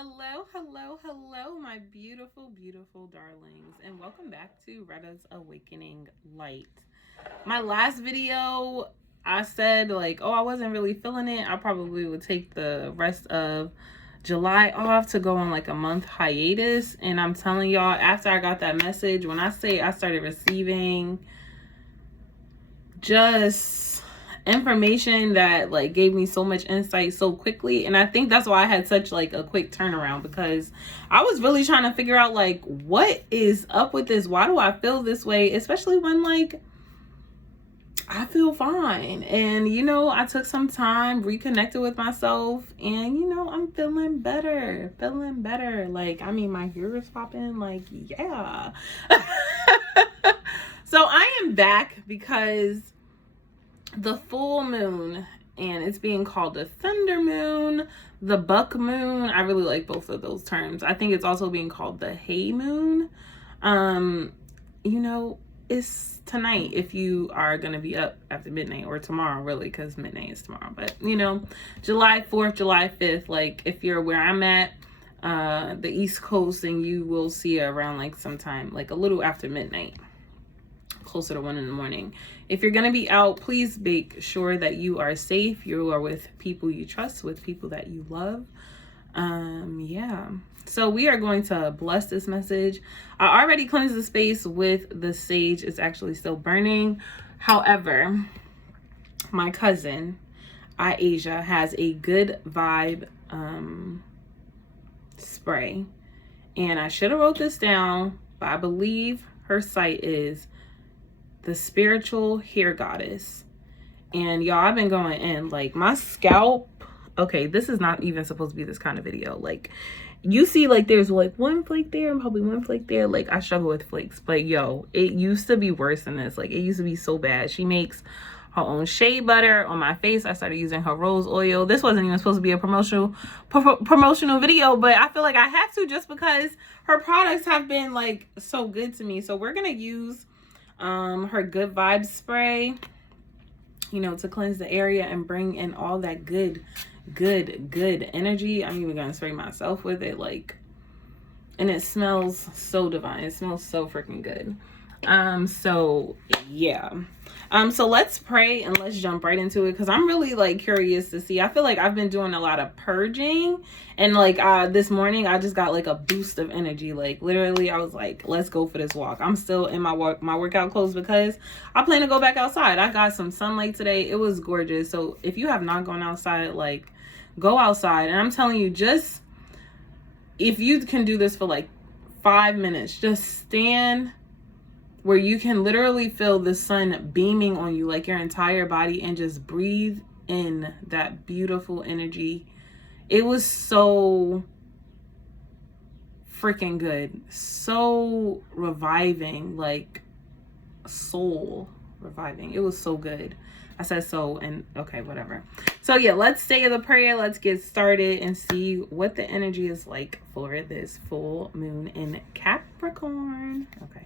Hello, hello, hello, my beautiful, beautiful darlings, and welcome back to Retta's Awakening Light. My last video, I said, like, oh, I wasn't really feeling it. I probably would take the rest of July off to go on like a month hiatus. And I'm telling y'all, after I got that message, when I say I started receiving just information that like gave me so much insight so quickly, and I think that's why I had such like a quick turnaround, because I was really trying to figure out like what is up with this. Why do I feel this way, especially when like I feel fine? And I took some time, reconnected with myself, and I'm feeling better. Like, I mean, my hair is popping, like, yeah. So I am back because the full moon, and it's being called the thunder moon, the buck moon. I really like both of those terms. I think it's also being called the hay moon. It's tonight if you are going to be up after midnight, or tomorrow really, because midnight is tomorrow. But July 4th, July 5th, like if you're where I'm at, the East Coast, and you will see it around like sometime like a little after midnight, closer to 1 in the morning. If you're going to be out, please make sure that you are safe. You are with people you trust, with people that you love. Yeah. So we are going to bless this message. I already cleansed the space with the sage. It's actually still burning. However, my cousin, Asia, has a good vibe spray. And I should have wrote this down, but I believe her site is the Spiritual Hair Goddess. And y'all, I've been going in, like, my scalp. Okay, this is not even supposed to be this kind of video. Like, you see, like, there's like one flake there and probably one flake there. Like, I struggle with flakes, but yo, it used to be worse than this. Like, it used to be so bad. She makes her own shea butter on my face. I started using her rose oil. This wasn't even supposed to be a promotional video, but I feel like I have to, just because her products have been like so good to me. So we're gonna use her good vibes spray, to cleanse the area and bring in all that good energy. I'm even gonna spray myself with it, like, and it smells so divine. It smells so freaking good. So yeah. So let's pray and let's jump right into it, because I'm really like curious to see. I feel like I've been doing a lot of purging, and like this morning I just got like a boost of energy. Like, literally, I was like, let's go for this walk. I'm still in my workout clothes because I plan to go back outside. I got some sunlight today. It was gorgeous. So if you have not gone outside, like, go outside. And I'm telling you, just if you can do this for like 5 minutes, just stand where you can literally feel the sun beaming on you, like your entire body, and just breathe in that beautiful energy. It was so freaking good, so reviving, like soul reviving. It was so good. I said so, and okay, whatever. So yeah, let's say the prayer. Let's get started and see what the energy is like for this full moon in Capricorn. Okay.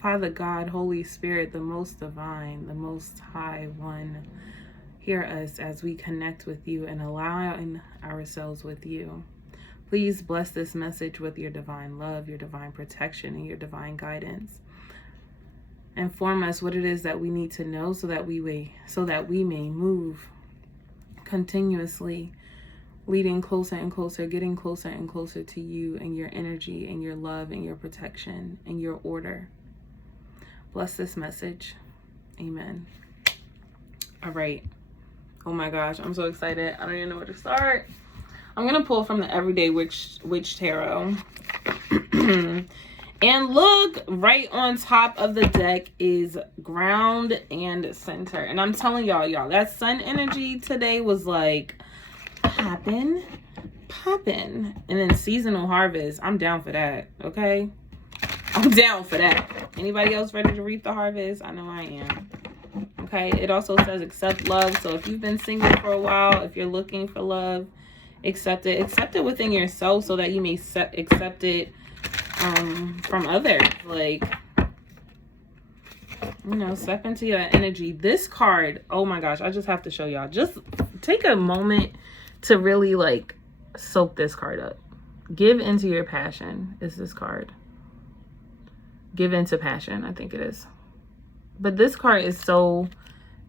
Father God, Holy Spirit, the most divine, the most high one, hear us as we connect with you and align ourselves with you. Please bless this message with your divine love, your divine protection, and your divine guidance. Inform us what it is that we need to know so that we may move continuously, leading closer and closer, getting closer and closer to you and your energy and your love and your protection and your order. Bless this message. Amen. All right. Oh my gosh, I'm so excited. I don't even know where to start. I'm going to pull from the Everyday Witch Tarot. And look, right on top of the deck is ground and center. And I'm telling y'all, that sun energy today was like popping. And then seasonal harvest. I'm down for that, okay? I'm down for that. Anybody else ready to reap the harvest? I know I am. Okay, it also says accept love. So if you've been single for a while, if you're looking for love, accept it. Accept it within yourself so that you may accept it from others. Like, You know, step into your energy. This card, oh my gosh, I just have to show y'all. Just take a moment to really like soak this card up. Give into your passion is this card. Give into passion, I think it is. But this card is so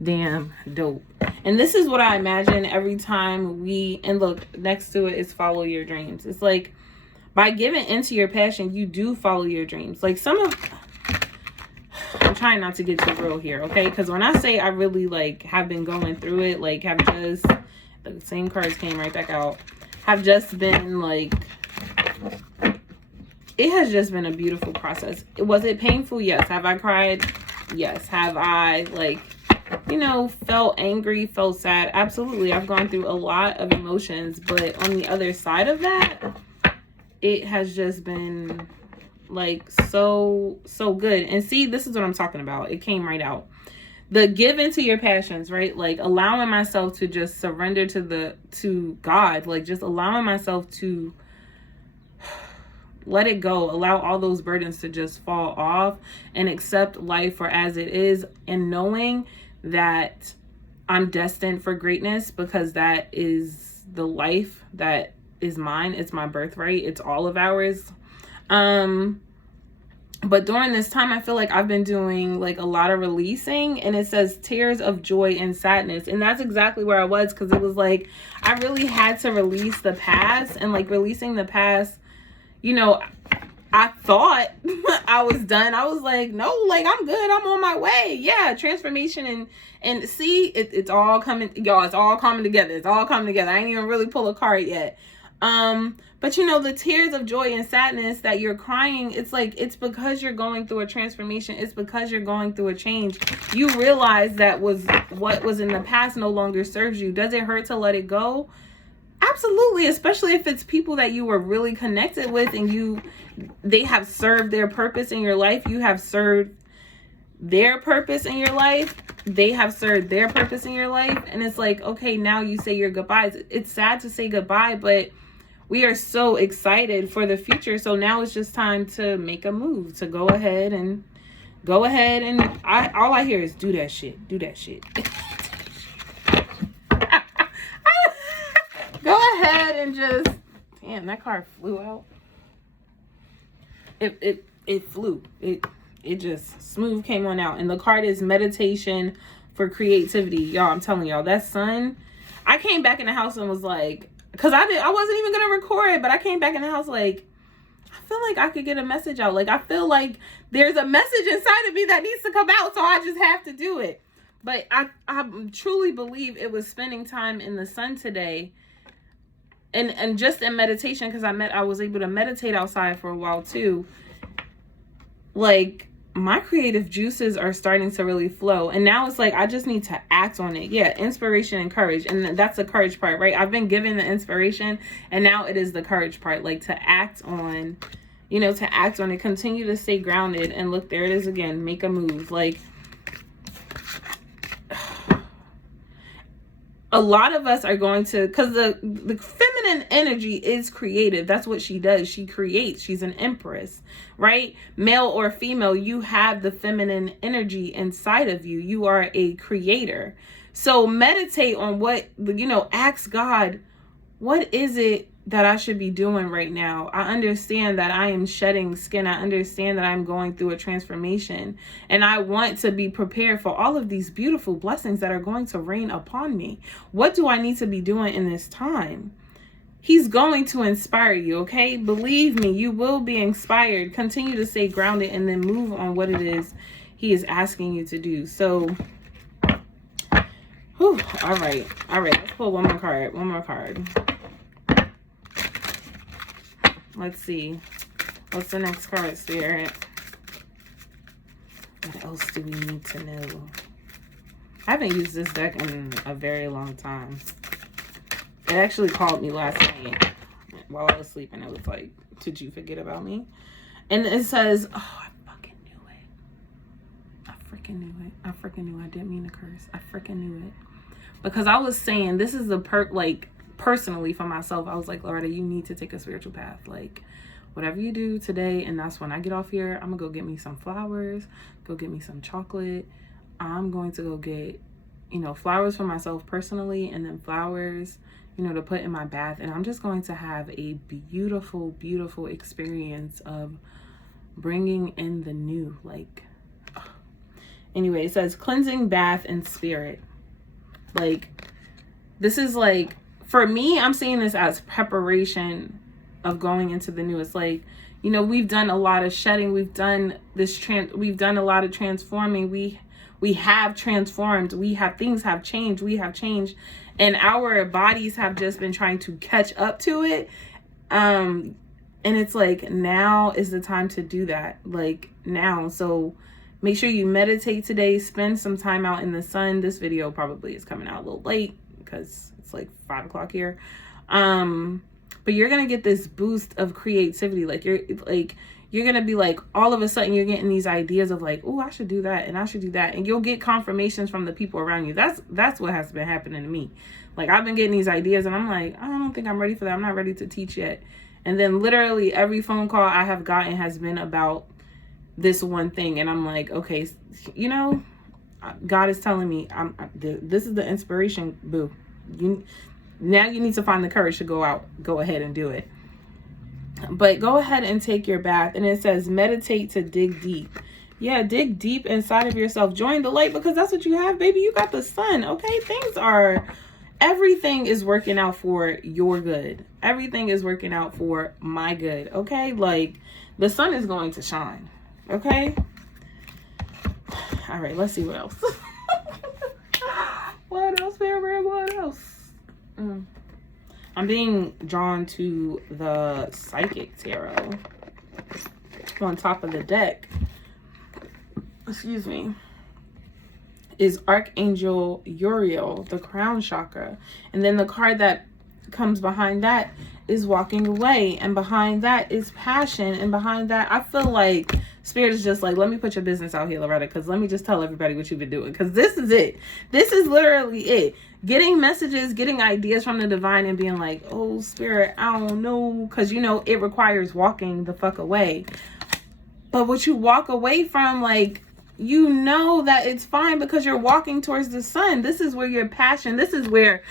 damn dope. And this is what I imagine every time and look, next to it is follow your dreams. It's like, by giving into your passion, you do follow your dreams. Like I'm trying not to get too real here, okay? Because when I say I really like have been going through it, like have just, the same cards came right back out, have just been like, it has just been a beautiful process. Was it painful? Yes. Have I cried? Yes. Have I like, you know, felt angry, felt sad? Absolutely. I've gone through a lot of emotions, but on the other side of that, it has just been like so good. And see, this is what I'm talking about. It came right out. The give into your passions, right? Like allowing myself to just surrender to God, like just allowing myself to let it go, allow all those burdens to just fall off and accept life for as it is, and knowing that I'm destined for greatness, because that is the life that is mine. It's my birthright. It's all of ours. But during this time, I feel like I've been doing like a lot of releasing, and it says tears of joy and sadness. And that's exactly where I was, because it was like, I really had to release the past, and like releasing the past, you know, I thought I was done. I was like, no, like I'm good. I'm on my way. Yeah. Transformation and see, it's all coming, y'all, it's all coming together. It's all coming together. I ain't even really pull a card yet. But you know, the tears of joy and sadness that you're crying, it's like, it's because you're going through a transformation. It's because you're going through a change. You realize that what was in the past no longer serves you. Does it hurt to let it go? Absolutely. Especially if it's people that you were really connected with, and they have served their purpose in your life. You have served their purpose in your life. They have served their purpose in your life. And it's like, okay, now you say your goodbyes. It's sad to say goodbye, but we are so excited for the future. So now it's just time to make a move, to go ahead and all I hear is do that shit. Do that shit. Go ahead and just, damn, that card flew out. It flew. It just smooth came on out. And the card is meditation for creativity. Y'all, I'm telling y'all, that sun, I came back in the house and was like, because I wasn't even going to record it, but I came back in the house like, I feel like I could get a message out. Like, I feel like there's a message inside of me that needs to come out, so I just have to do it. But I truly believe it was spending time in the sun today. And just in meditation, because I was able to meditate outside for a while too. Like, my creative juices are starting to really flow. And now it's like, I just need to act on it. Yeah, inspiration and courage. And that's the courage part, right? I've been given the inspiration, and now it is the courage part. Like, to act on, to act on it. Continue to stay grounded. And look, there it is again. Make a move. Like, a lot of us are going to, because the feminine energy is creative. That's what she does. She creates. She's an empress, right? Male or female, you have the feminine energy inside of you. You are a creator. So meditate on ask God, what is it that I should be doing right now? I understand that I am shedding skin. I understand that I'm going through a transformation, and I want to be prepared for all of these beautiful blessings that are going to rain upon me. What do I need to be doing in this time? He's going to inspire you, okay? Believe me, you will be inspired. Continue to stay grounded and then move on what it is he is asking you to do. So, all right. Let's pull one more card. Let's see. What's the next card, Spirit? What else do we need to know? I haven't used this deck in a very long time. It actually called me last night while I was sleeping. It was like, did you forget about me? And it says, oh, I fucking knew it. I freaking knew it. I didn't mean to curse. I freaking knew it. Because I was saying, this is the personally for myself, I was like, Loretta, you need to take a spiritual path. Like, whatever you do today, and that's when I get off here, I'm gonna go get me some flowers, go get me some chocolate. I'm going to go get, you know, flowers for myself personally, and then flowers, you know, to put in my bath. And I'm just going to have a beautiful, beautiful experience of bringing in the new. Like, anyway, it says cleansing bath and spirit. Like, this is like, for me, I'm seeing this as preparation of going into the new. It's like, you know, we've done a lot of shedding. We've done this we've done a lot of transforming. We have transformed. Things have changed. We have changed, and our bodies have just been trying to catch up to it. And it's like, now is the time to do that. Like, now. So make sure you meditate today. Spend some time out in the sun. This video probably is coming out a little late because it's like 5 o'clock here. But you're going to get this boost of creativity. Like, you're going to be like, all of a sudden you're getting these ideas of like, oh, I should do that and I should do that. And you'll get confirmations from the people around you. That's what has been happening to me. Like, I've been getting these ideas and I'm like, I don't think I'm ready for that. I'm not ready to teach yet. And then literally every phone call I have gotten has been about this one thing. And I'm like, okay, you know, God is telling me this is the inspiration, boo. Now you need to find the courage to go ahead and do it. But go ahead and take your bath. And it says meditate to dig deep. Yeah, dig deep inside of yourself. Join the light, because that's what you have, baby. You got the sun, okay? Everything is working out for your good. Everything is working out for my good, okay? Like, the sun is going to shine, okay? All right, let's see what else. What else, Fairbrand? What else? I'm being drawn to the Psychic Tarot on top of the deck. Excuse me. Is Archangel Uriel, the crown chakra. And then the card that comes behind that is walking away. And behind that is passion. And behind that, I feel like Spirit is just like, let me put your business out here, Loretta, because let me just tell everybody what you've been doing. Because this is it. This is literally it. Getting messages, getting ideas from the divine and being like, oh, Spirit, I don't know. Because, you know, it requires walking the fuck away. But what you walk away from, like, you know that it's fine because you're walking towards the sun. This is where your passion, this is where,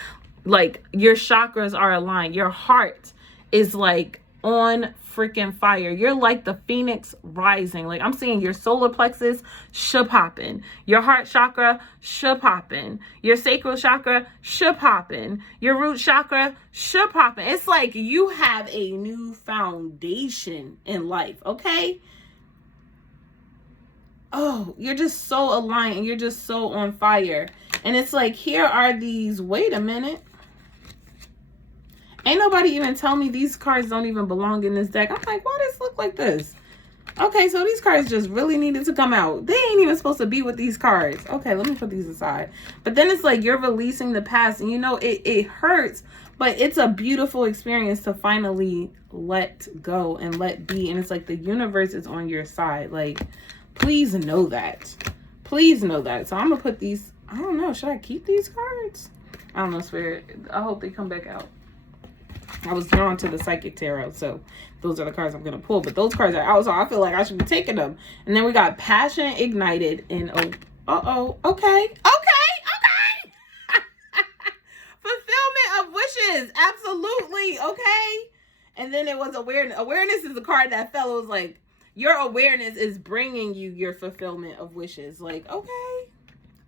like, your chakras are aligned. Your heart is, like, on freaking fire. You're like the phoenix rising. Like, I'm seeing your solar plexus should poppin', your heart chakra should poppin', your sacral chakra should poppin', your root chakra should poppin'. It's like you have a new foundation in life, okay? Oh, you're just so aligned and you're just so on fire. And it's like, here are these, wait a minute. Ain't nobody even tell me these cards don't even belong in this deck. I'm like, why does it look like this? Okay, so these cards just really needed to come out. They ain't even supposed to be with these cards. Okay, let me put these aside. But then it's like you're releasing the past. And you know, it hurts. But it's a beautiful experience to finally let go and let be. And it's like the universe is on your side. Like, please know that. Please know that. So I'm going to put these. I don't know. Should I keep these cards? I don't know, Spirit. I hope they come back out. I was drawn to the Psychic Tarot, so those are the cards I'm going to pull. But those cards are out, so I feel like I should be taking them. And then we got Passion Ignited and okay. Fulfillment of wishes. Absolutely. Okay. And then it was awareness. Awareness is the card that fell. It was like, your awareness is bringing you your fulfillment of wishes. Like, okay.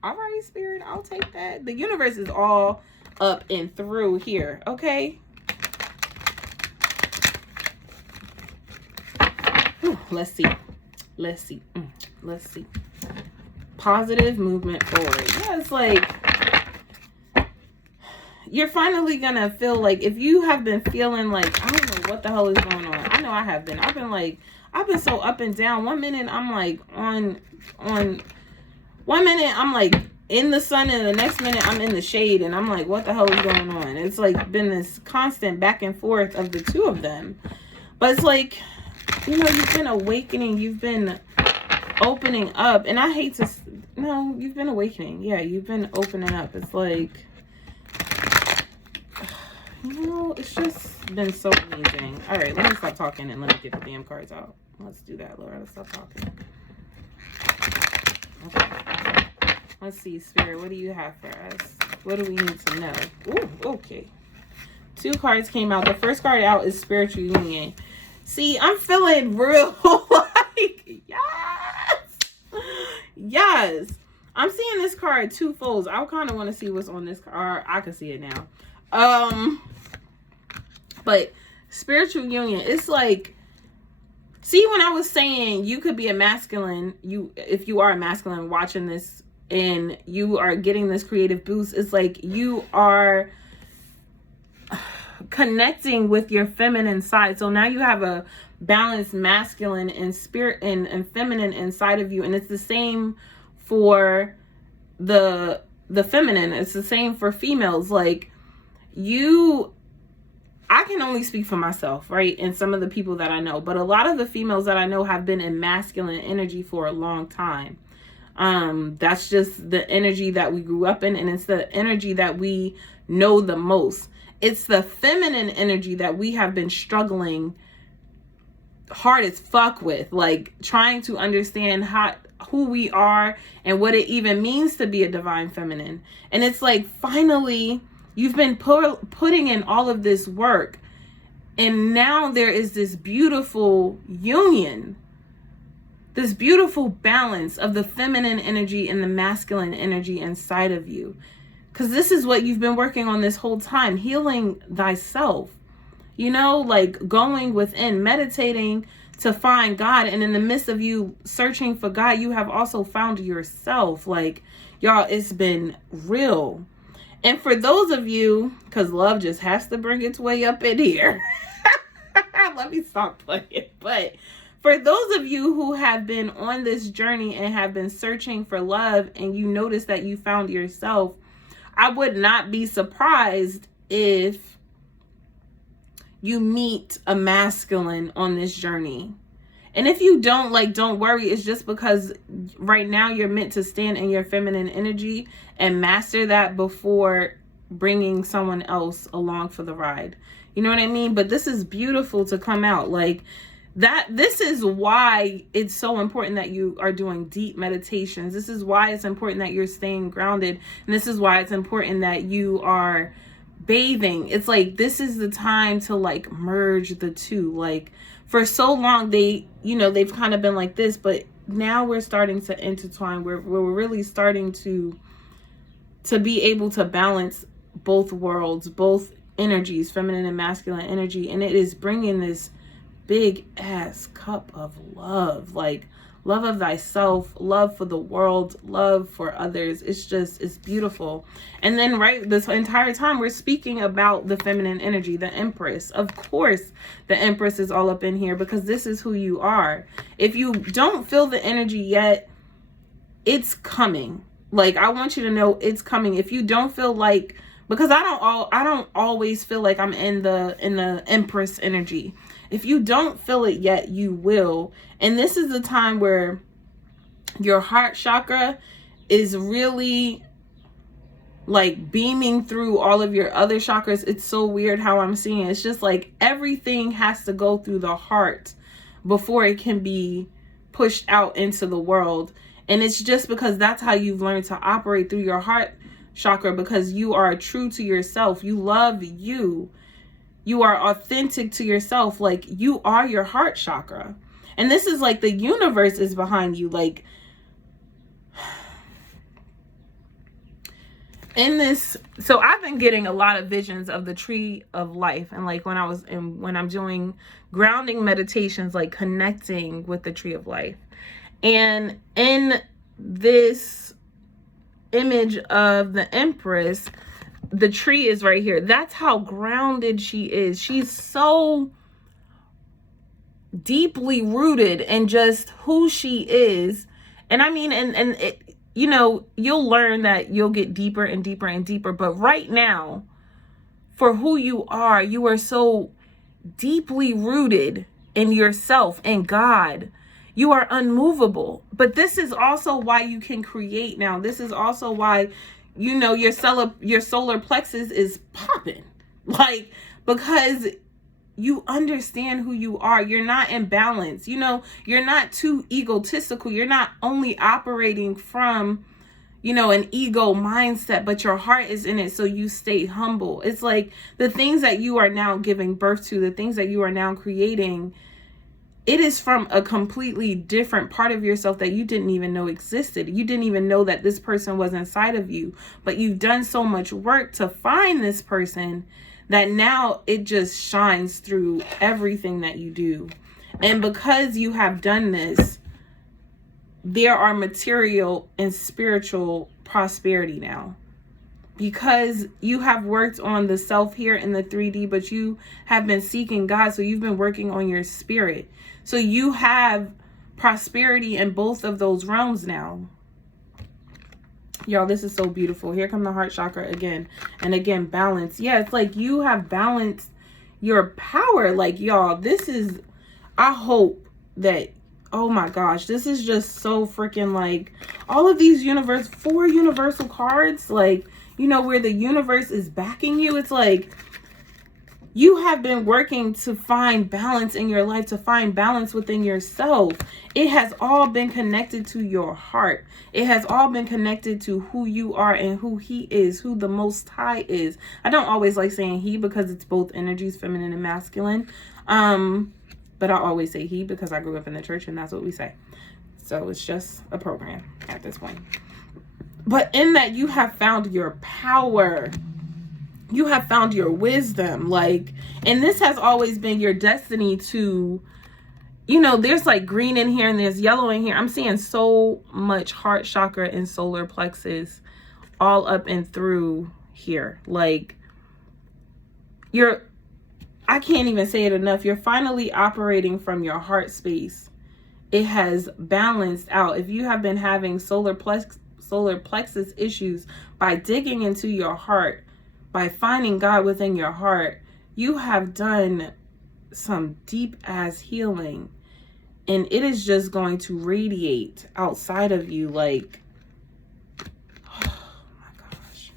All right, Spirit. I'll take that. The universe is all up and through here. Okay. Let's see. Let's see. Positive movement forward. Yeah, it's like you're finally gonna feel like, if you have been feeling like, I don't know what the hell is going on. I know I have been. I've been so up and down. One minute I'm like on 1 minute I'm like in the sun, and the next minute I'm in the shade, and I'm like, what the hell is going on? It's like been this constant back and forth of the two of them. But it's like, you know, you've been awakening, you've been opening up, and I hate to, no, you've been awakening. Yeah, you've been opening up. It's like, It's just been so amazing. All right, let me stop talking and let me get the damn cards out. Let's do that, Laura. Let's stop talking. Okay. Let's see, Spirit, what do you have for us? What do we need to know? Ooh, okay. 2 cards came out. The first card out is Spiritual Union. See, I'm feeling real like, yes. I'm seeing this card twofold. I kind of want to see what's on this card. I can see it now. But spiritual union, it's like, see, when I was saying you could be a masculine, if you are a masculine watching this and you are getting this creative boost, it's like you are connecting with your feminine side. So now you have a balanced masculine and spirit and feminine inside of you. And it's the same for the feminine. It's the same for females. Like I can only speak for myself, right? And some of the people that I know, but a lot of the females that I know have been in masculine energy for a long time. That's just the energy that we grew up in, and it's the energy that we know the most. It's the feminine energy that we have been struggling hard as fuck with, like trying to understand who we are and what it even means to be a divine feminine. And it's like, finally, you've been putting in all of this work, and now there is this beautiful union, this beautiful balance of the feminine energy and the masculine energy inside of you. Because this is what you've been working on this whole time, healing thyself, like going within, meditating to find God. And in the midst of you searching for God, you have also found yourself. Like, y'all, it's been real. And for those of you, because love just has to bring its way up in here. Let me stop playing. But for those of you who have been on this journey and have been searching for love, and you notice that you found yourself, I would not be surprised if you meet a masculine on this journey. And if you don't worry. It's just because right now you're meant to stand in your feminine energy and master that before bringing someone else along for the ride. You know what I mean? But this is beautiful to come out like that. This is why it's so important that you are doing deep meditations. This is why it's important that you're staying grounded. And this is why it's important that you are bathing. It's like, this is the time to like merge the two. Like, for so long, they've kind of been like this, but now we're starting to intertwine. We're really starting to be able to balance both worlds, both energies, feminine and masculine energy. And it is bringing this big ass cup of love, like love of thyself, love for the world, love for others. It's beautiful. And then this entire time we're speaking about the feminine energy, the Empress. Of course, the Empress is all up in here because this is who you are. If you don't feel the energy yet, it's coming. Like, I want you to know it's coming. If you don't feel like, because I don't always feel like I'm in the Empress energy. If you don't feel it yet, you will. And this is the time where your heart chakra is really like beaming through all of your other chakras. It's so weird how I'm seeing it. It's just like everything has to go through the heart before it can be pushed out into the world. And it's just because that's how you've learned to operate, through your heart chakra, because you are true to yourself. You love you. You are authentic to yourself. Like, you are your heart chakra. And this is like the universe is behind you. Like, in this, so I've been getting a lot of visions of the tree of life. And like when I'm doing grounding meditations, like connecting with the tree of life. And in this image of the Empress, the tree is right here. That's how grounded she is. She's so deeply rooted in just who she is. And I mean, and it, you'll learn that you'll get deeper and deeper and deeper. But right now, for who you are so deeply rooted in yourself and God. You are unmovable. But this is also why you can create now. This is also why, your solar plexus is popping. Like, because you understand who you are. You're not in balance. You know, you're not too egotistical. You're not only operating from, you know, an ego mindset, but your heart is in it. So you stay humble. It's like the things that you are now giving birth to, the things that you are now creating, it is from a completely different part of yourself that you didn't even know existed. You didn't even know that this person was inside of you, but you've done so much work to find this person that now it just shines through everything that you do. And because you have done this, there are material and spiritual prosperity now. Because you have worked on the self here in the 3D, but you have been seeking God. So you've been working on your spirit. So you have prosperity in both of those realms now. Y'all, this is so beautiful. Here come the heart chakra again. And again, balance. Yeah, it's like you have balanced your power. Like, y'all, this is, I hope that, oh my gosh, this is just so freaking like all of these four universal cards, like, you know, where the universe is backing you. It's like you have been working to find balance in your life, to find balance within yourself. It has all been connected to your heart. It has all been connected to who you are and who he is, who the Most High is. I don't always like saying he because it's both energies, feminine and masculine. But I always say he because I grew up in the church and that's what we say. So it's just a program at this point. But in that, you have found your power. You have found your wisdom. Like, and this has always been your destiny to, you know, there's like green in here and there's yellow in here. I'm seeing so much heart chakra and solar plexus all up and through here. Like, I can't even say it enough. You're finally operating from your heart space. It has balanced out. If you have been having solar plexus issues, by digging into your heart, by finding God within your heart, you have done some deep ass healing, and it is just going to radiate outside of you. Like, oh my gosh,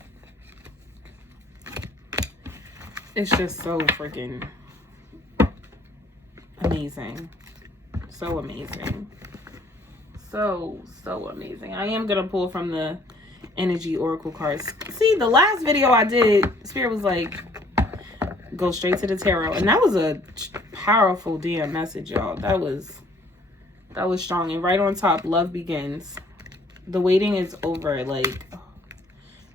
it's just so freaking amazing. So amazing. So amazing. I am gonna pull from the energy oracle cards. See, the last video I did, Spirit was like, go straight to the tarot, and that was a powerful damn message, y'all. That was strong. And right on top, love begins. The waiting is over. Like,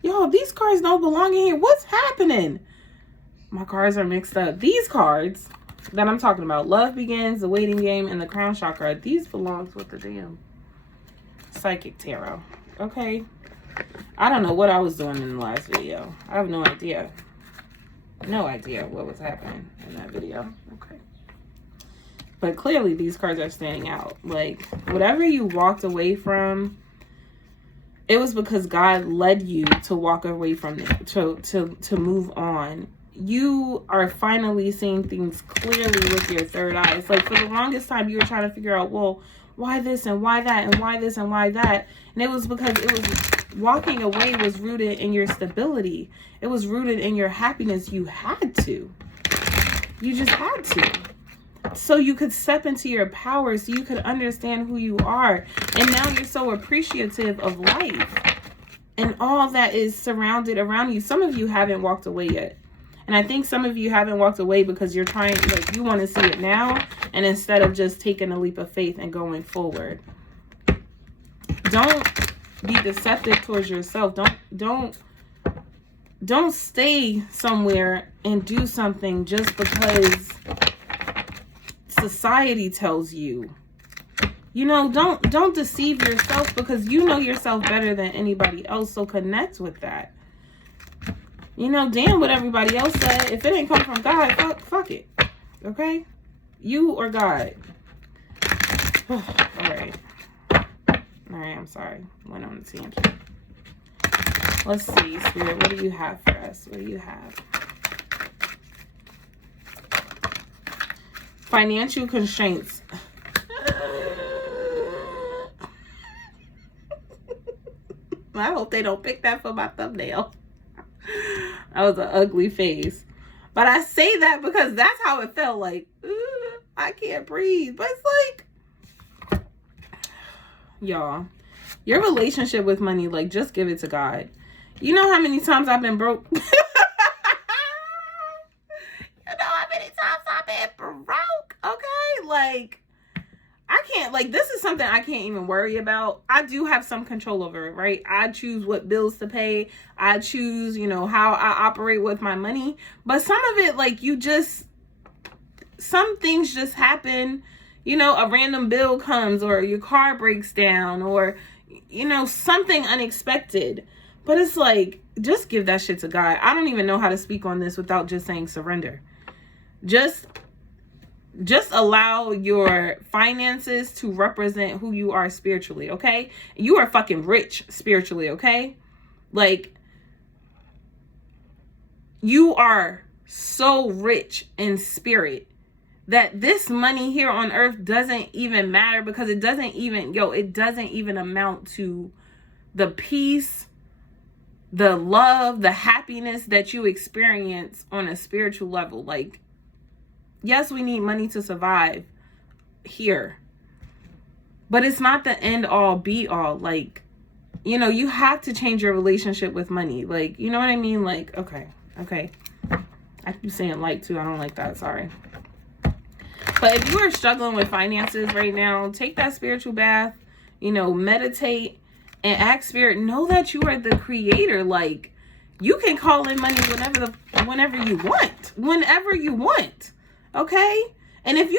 y'all, these cards don't belong in here. What's happening? My cards are mixed up. These cards that I'm talking about, love begins, the waiting game, and the crown chakra, these belongs with the damn psychic tarot. Okay, I don't know what I was doing in the last video. I have no idea what was happening in that video. Okay, but clearly these cards are standing out. Like, whatever you walked away from, it was because God led you to walk away from it, to move on. You are finally seeing things clearly with your third eye. It's like, for the longest time you were trying to figure out, well, why this and why that and why this and why that, and it was because it was walking away was rooted in your stability. It was rooted in your happiness. You just had to, so you could step into your power, so you could understand who you are. And now you're so appreciative of life and all that is surrounded around you. Some of you haven't walked away yet. And I think some of you haven't walked away because you're trying, like, you want to see it now, and instead of just taking a leap of faith and going forward. Don't be deceptive towards yourself. Don't stay somewhere and do something just because society tells you. You know, don't deceive yourself, because you know yourself better than anybody else. So connect with that. You know, damn what everybody else said. If it ain't come from God, fuck it. Okay? You or God. All right, I'm sorry. Went on a tangent. Let's see, Spirit, what do you have for us? What do you have? Financial constraints. I hope they don't pick that for my thumbnail. That was an ugly face. But I say that because that's how it felt. Like, I can't breathe. But it's like, y'all, your relationship with money, like, just give it to God. You know how many times I've been broke? You know how many times I've been broke? Okay? Like, I can't, like, this is something I can't even worry about. I do have some control over it, right? I choose what bills to pay. I choose, you know, how I operate with my money. But some of it, like, some things just happen. You know, a random bill comes, or your car breaks down, or, you know, something unexpected. But it's like, just give that shit to God. I don't even know how to speak on this without just saying surrender. Just allow your finances to represent who you are spiritually, okay? You are fucking rich spiritually, okay? Like, you are so rich in spirit that this money here on earth doesn't even matter, because it doesn't even amount to the peace, the love, the happiness that you experience on a spiritual level. Like, yes, we need money to survive here, but it's not the end all be all. Like, you know, you have to change your relationship with money. Like, you know what I mean? Like, okay. I keep saying like too. I don't like that. Sorry. But if you are struggling with finances right now, take that spiritual bath, you know, meditate and ask spirit, know that you are the creator. Like, you can call in money whenever you want. Okay? And if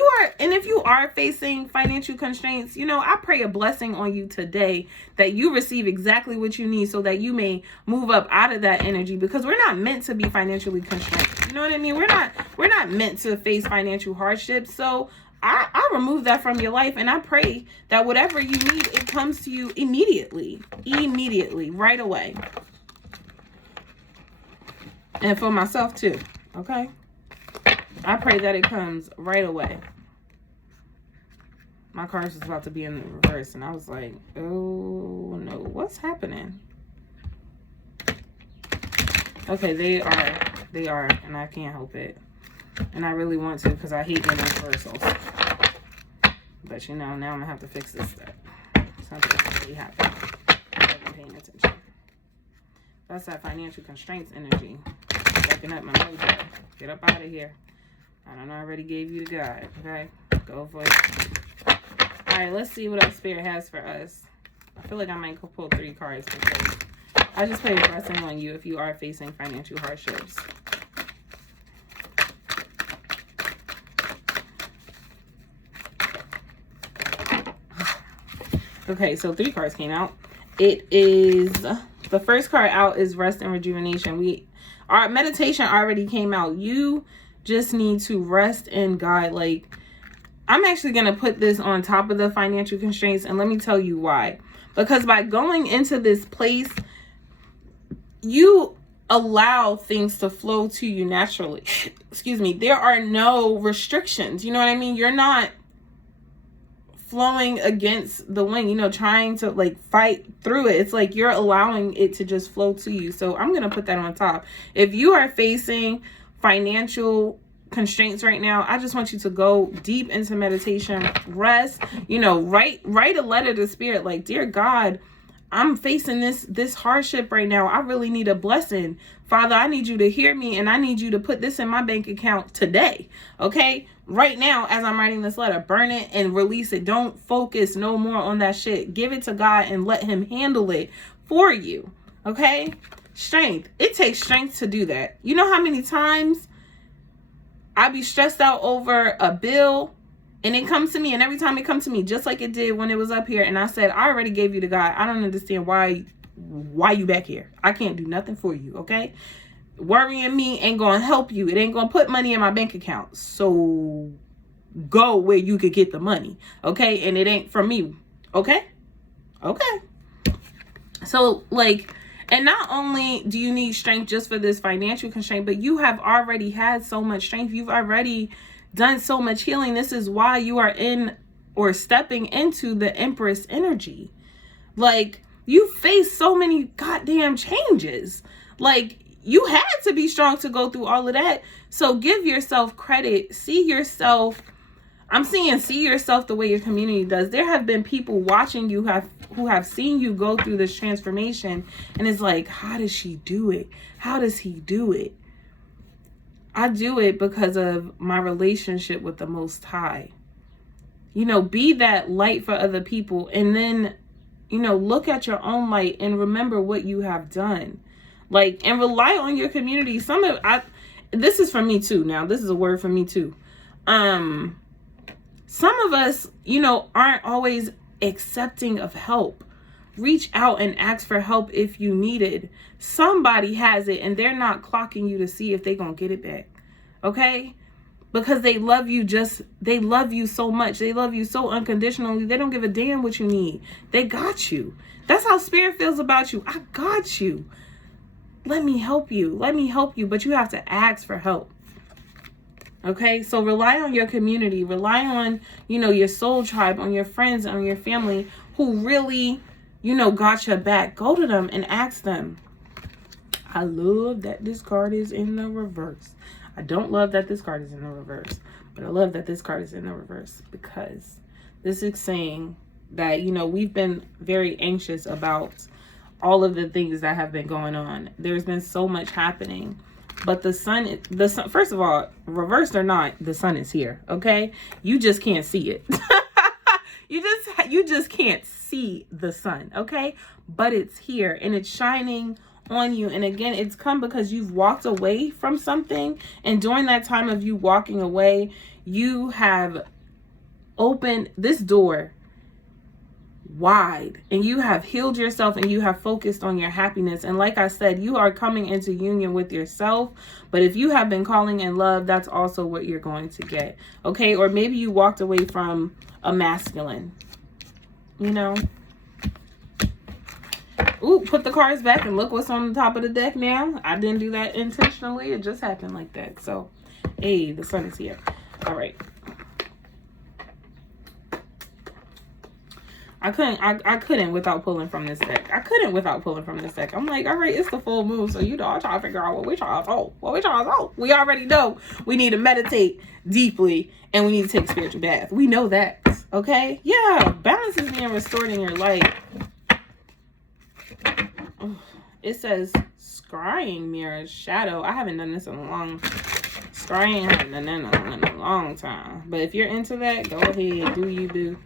you are facing financial constraints, you know, I pray a blessing on you today that you receive exactly what you need so that you may move up out of that energy, because we're not meant to be financially constrained. You know what I mean? We're not meant to face financial hardships. So I remove that from your life, and I pray that whatever you need, it comes to you immediately, right away. And for myself too, okay? I pray that it comes right away. My car was about to be in the reverse, and I was like, oh no, what's happening? Okay, they are, and I can't help it. And I really want to, because I hate doing reversals. But you know, now I'm gonna have to fix this stuff. Something's really happening. I wasn't paying attention. That's that financial constraints energy. Fucking up my mojo. Get up out of here. I don't know, I already gave you the guide, okay? Go for it. All right, let's see what our spirit has for us. I feel like I might pull 3 cards, because I just pray a blessing on you if you are facing financial hardships. Okay, so 3 cards came out. It is, the first card out is rest and rejuvenation. Our meditation already came out. You just need to rest in God. Like, I'm actually going to put this on top of the financial constraints, and let me tell you why. Because by going into this place, you allow things to flow to you naturally. Excuse me. There are no restrictions. You know what I mean? You're not flowing against the wind, you know, trying to like fight through it. It's like you're allowing it to just flow to you. So I'm going to put that on top. If you are facing financial constraints right now, I just want you to go deep into meditation, rest, you know, write a letter to spirit, like, dear God, I'm facing this hardship right now. I really need a blessing. Father, I need you to hear me, and I need you to put this in my bank account today. Okay? Right now, as I'm writing this letter, burn it and release it. Don't focus no more on that shit. Give it to God and let him handle it for you. Okay? Strength. It takes strength to do that. You know how many times I be stressed out over a bill, and it comes to me, and every time it comes to me, just like it did when it was up here, and I said, I already gave you to God. I don't understand why you back here. I can't do nothing for you, okay? Worrying me ain't going to help you. It ain't going to put money in my bank account. So go where you could get the money, okay? And it ain't from me, okay? Okay. So, like, and not only do you need strength just for this financial constraint, but you have already had so much strength. You've already done so much healing. This is why you are in or stepping into the Empress energy. Like, you face so many goddamn changes. Like, you had to be strong to go through all of that. So give yourself credit. See yourself. I'm saying see yourself the way your community does. There have been people watching you who have seen you go through this transformation, and it's like, how does she do it? How does he do it? I do it because of my relationship with the Most High. You know, be that light for other people, and then, you know, look at your own light and remember what you have done. Like, and rely on your community. This is for me too. Now, this is a word for me too. Some of us, you know, aren't always accepting of help. Reach out and ask for help if you need it. Somebody has it and they're not clocking you to see if they're going to get it back. Okay? Because they love you they love you so much. They love you so unconditionally. They don't give a damn what you need. They got you. That's how Spirit feels about you. I got you. Let me help you. Let me help you. But you have to ask for help. Okay, so rely on your community, rely on, you know, your soul tribe, on your friends, on your family who really, you know, got your back. Go to them and ask them. I love that this card is in the reverse. I don't love that this card is in the reverse, but I love that this card is in the reverse because this is saying that, you know, we've been very anxious about all of the things that have been going on. There's been so much happening. But the sun, first of all, reversed or not, the sun is here. Okay, you just can't see it. you just can't see the sun. Okay, but it's here and it's shining on you. And again, it's come because you've walked away from something, and during that time of you walking away, you have opened this door wide, and you have healed yourself, and you have focused on your happiness. And like I said, you are coming into union with yourself. But if you have been calling in love, that's also what you're going to get. Okay, or maybe you walked away from a masculine, you know. Ooh, put the cards back and look what's on the top of the deck now. I didn't do that intentionally. It just happened like that. So, hey, the sun is here. All right. I couldn't without pulling from this deck. I'm like, all right, it's the full moon. So, you know, I'm trying to figure out what we trying to solve. We already know we need to meditate deeply and we need to take a spiritual bath. We know that. Okay? Yeah. Balance is being restored in your life. It says scrying mirror shadow. I haven't done this in a long scrying. I haven't done that in a long time. But if you're into that, go ahead. Do you, boo.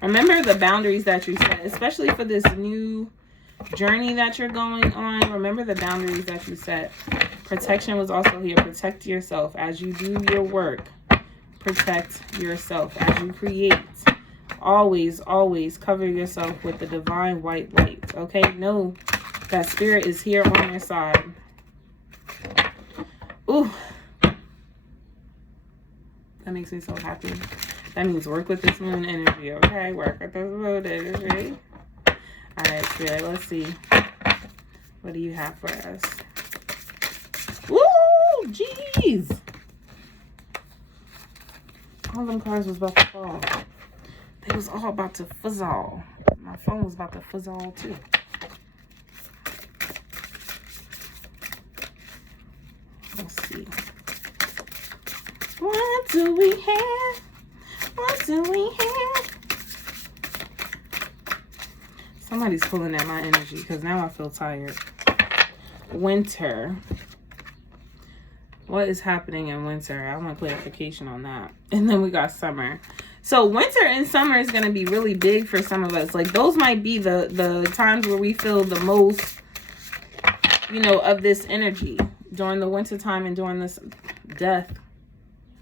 Remember the boundaries that you set, especially for this new journey that you're going on. Remember the boundaries that you set. Protection was also here. Protect yourself as you do your work. Protect yourself as you create. Always, always cover yourself with the divine white light. Okay? Know that Spirit is here on your side. Ooh. That makes me so happy. That means work with this moon energy, okay? Work with this moon energy. All right, Spirit, let's see. What do you have for us? Woo! Jeez! All them cards was about to fall. They was all about to fizzle. My phone was about to fizzle, too. Let's see. What do we have? What do we have? Somebody's pulling at my energy because now I feel tired. Winter. What is happening in winter? I want clarification on that. And then we got summer. So winter and summer is going to be really big for some of us. Like those might be the times where we feel the most, you know, of this energy during the winter time and during this death.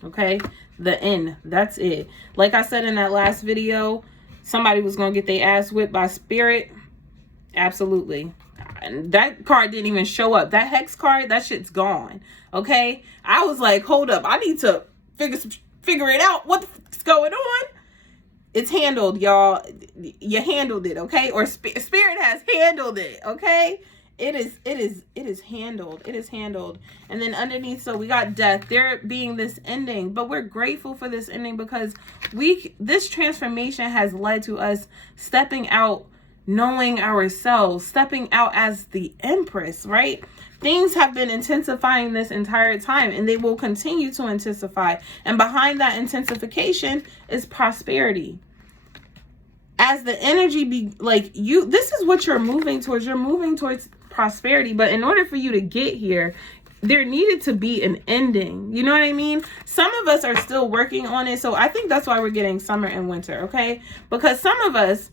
Okay? The end. That's it. Like I said in that last video, somebody was going to get their ass whipped by Spirit. Absolutely. And that card didn't even show up. That hex card, that shit's gone. Okay? I was like, hold up. I need to figure it out. What the fuck's going on? It's handled, y'all. You handled it, okay? Or Spirit has handled it, okay? It is handled. It is handled. And then underneath, so we got death. There being this ending, but we're grateful for this ending because this transformation has led to us stepping out knowing ourselves, stepping out as the Empress, right? Things have been intensifying this entire time, and they will continue to intensify. And behind that intensification is prosperity. As the energy be like you, this is what you're moving towards. You're moving towards prosperity. But in order for you to get here, there needed to be an ending. You know what I mean? Some of us are still working on it. So I think that's why we're getting summer and winter, okay? Because some of us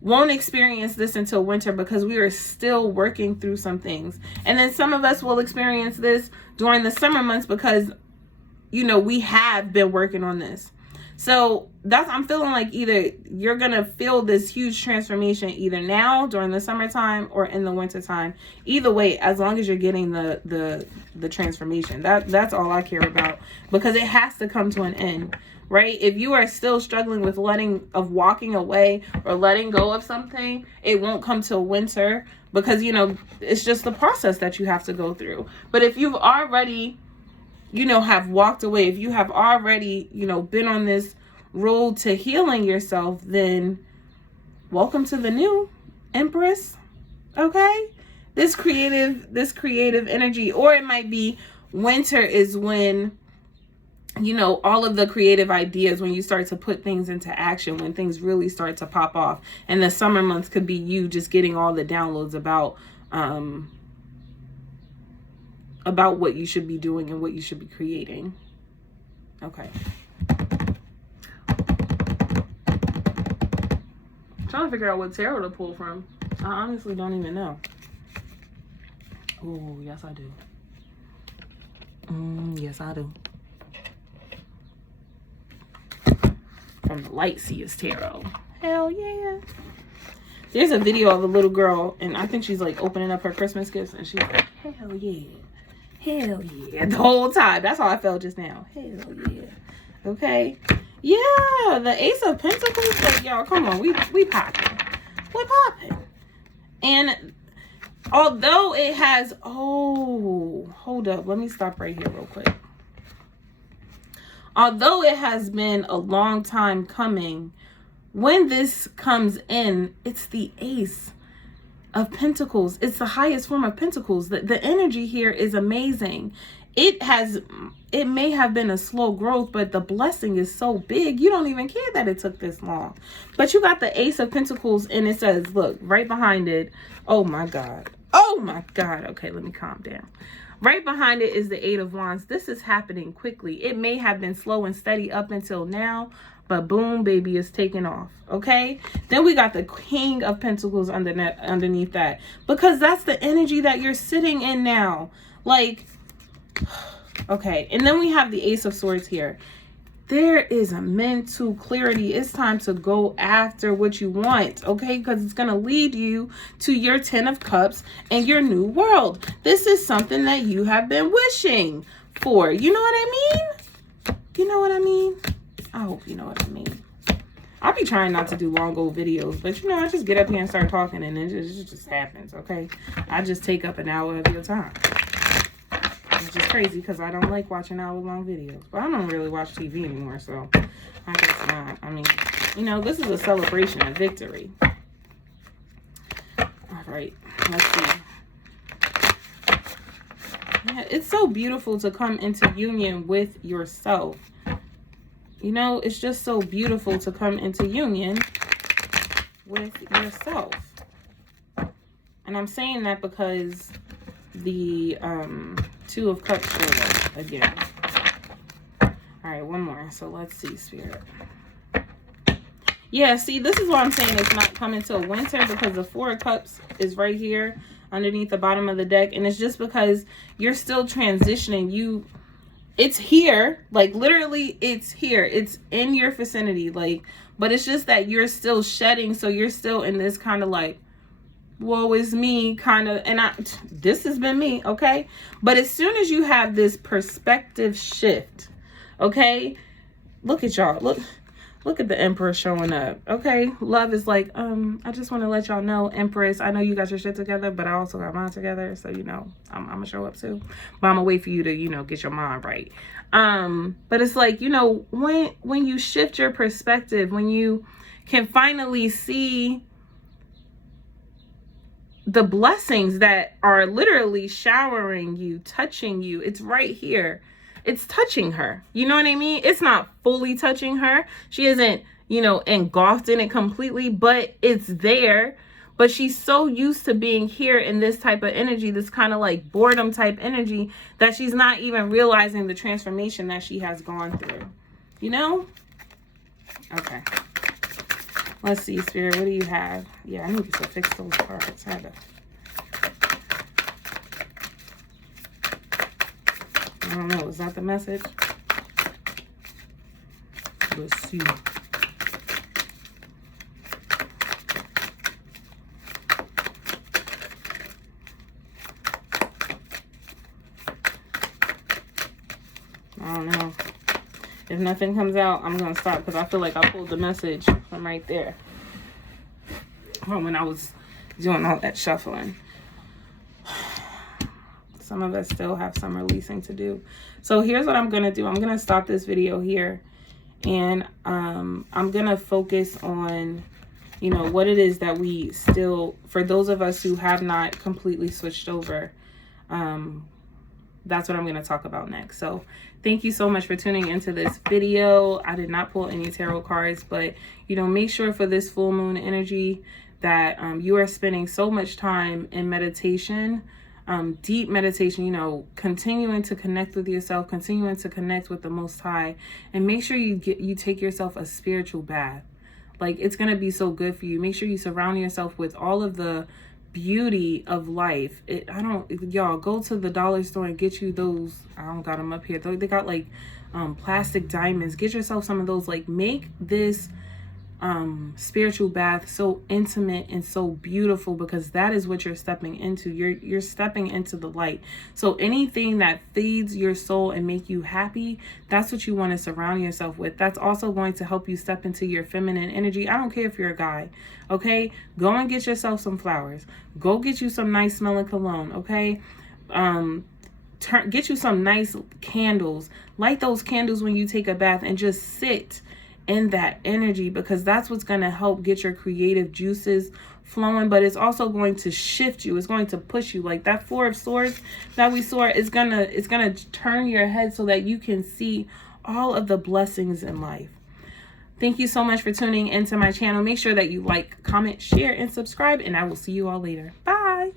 won't experience this until winter because we are still working through some things. And then some of us will experience this during the summer months because, you know, we have been working on this. So I'm feeling like either you're going to feel this huge transformation either now during the summertime or in the wintertime. Either way, as long as you're getting the transformation, that's all I care about, because it has to come to an end, right? If you are still struggling with walking away or letting go of something, it won't come till winter because, you know, it's just the process that you have to go through. But if you've already, you know, have walked away, if you have already, you know, been on this road to healing yourself, then welcome to the new Empress. Okay? This creative energy. Or it might be winter is when, you know, all of the creative ideas, when you start to put things into action, when things really start to pop off. And the summer months could be you just getting all the downloads about what you should be doing and what you should be creating. Okay. I'm trying to figure out what tarot to pull from. I honestly don't even know. Oh, yes I do. Yes I do. From the Light Seers Tarot. Hell yeah. There's a video of a little girl, and I think she's like opening up her Christmas gifts, and she's like, hell yeah. Hell yeah. The whole time. That's how I felt just now. Hell yeah. Okay. Yeah. The Ace of Pentacles. Like, y'all, come on. We popping. We're popping. And although it has... Oh, hold up. Let me stop right here real quick. Although it has been a long time coming, when this comes in, it's the Ace of Pentacles. It's the highest form of Pentacles. The energy here is amazing. It may have been a slow growth, but the blessing is so big, you don't even care that it took this long. But you got the Ace of Pentacles, and it says, look, right behind it. Oh my God. Oh my God. Okay, let me calm down. Right behind it is the Eight of Wands. This is happening quickly. It may have been slow and steady up until now, but boom, baby, it's taking off. Okay. Then we got the King of Pentacles underneath that, because that's the energy that you're sitting in now. Like, okay. And then we have the Ace of Swords here. There is a mental clarity. It's time to go after what you want, okay? Because it's going to lead you to your 10 of Cups and your new world. This is something that you have been wishing for. You know what I mean? You know what I mean? I hope you know what I mean. I'll be trying not to do long old videos, but you know, I just get up here and start talking, and it just happens, okay? I just take up an hour of your time. Which is crazy because I don't like watching hour-long videos. But I don't really watch TV anymore, so I guess not. I mean, you know, this is a celebration of victory. All right, let's see. Yeah, it's so beautiful to come into union with yourself. You know, it's just so beautiful to come into union with yourself. And I'm saying that because the Two of Cups showed up again. All right, one more. So let's see, Spirit. Yeah, see, this is why I'm saying it's not coming till winter, because the Four of Cups is right here underneath the bottom of the deck. And it's just because you're still transitioning. It's here, like literally it's here. It's in your vicinity, like, but it's just that you're still shedding. So you're still in this kind of like, woe is me kind of, and this has been me, okay? But as soon as you have this perspective shift, okay, look at y'all, look at the Emperor showing up, okay? Love is like, I just want to let y'all know, Empress, I know you got your shit together, but I also got mine together, so you know, I'm gonna show up too, but I'm gonna wait for you to, you know, get your mind right. But it's like, you know, when you shift your perspective, when you can finally see the blessings that are literally showering you, touching you. It's right here. It's touching her. You know what I mean? It's not fully touching her. She isn't, you know, engulfed in it completely, but it's there. But she's so used to being here in this type of energy, this kind of like boredom type energy, that she's not even realizing the transformation that she has gone through. You know? Okay. Let's see, Spirit, what do you have? Yeah, I need to fix those cards. I don't know. Is that the message? Let's see. I don't know. If nothing comes out, I'm going to stop because I feel like I pulled the message from right there. From when I was doing all that shuffling. Some of us still have some releasing to do. So here's what I'm going to do. I'm going to stop this video here. And I'm going to focus on, you know, what it is that we still, for those of us who have not completely switched over, that's what I'm going to talk about next. So thank you so much for tuning into this video. I did not pull any tarot cards, but, you know, make sure for this full moon energy that you are spending so much time in meditation, deep meditation, you know, continuing to connect with yourself, continuing to connect with the Most High, and make sure you take yourself a spiritual bath. Like, it's going to be so good for you. Make sure you surround yourself with all of the beauty of life. Y'all go to the dollar store and get you those. I don't got them up here. They got like plastic diamonds. Get yourself some of those. Like, make this spiritual bath so intimate and so beautiful, because that is what you're stepping into. You're stepping into the light. So anything that feeds your soul and make you happy, that's what you want to surround yourself with. That's also going to help you step into your feminine energy. I don't care if you're a guy, okay? Go and get yourself some flowers. Go get you some nice smelling cologne, okay? Get you some nice candles. Light those candles when you take a bath and just sit in that energy, because that's what's going to help get your creative juices flowing. But it's also going to shift you. It's going to push you. Like that Four of Swords that we saw, it's gonna turn your head so that you can see all of the blessings in life. Thank you so much for tuning into my channel. Make sure that you like, comment, share, and subscribe, and I will see you all later. Bye.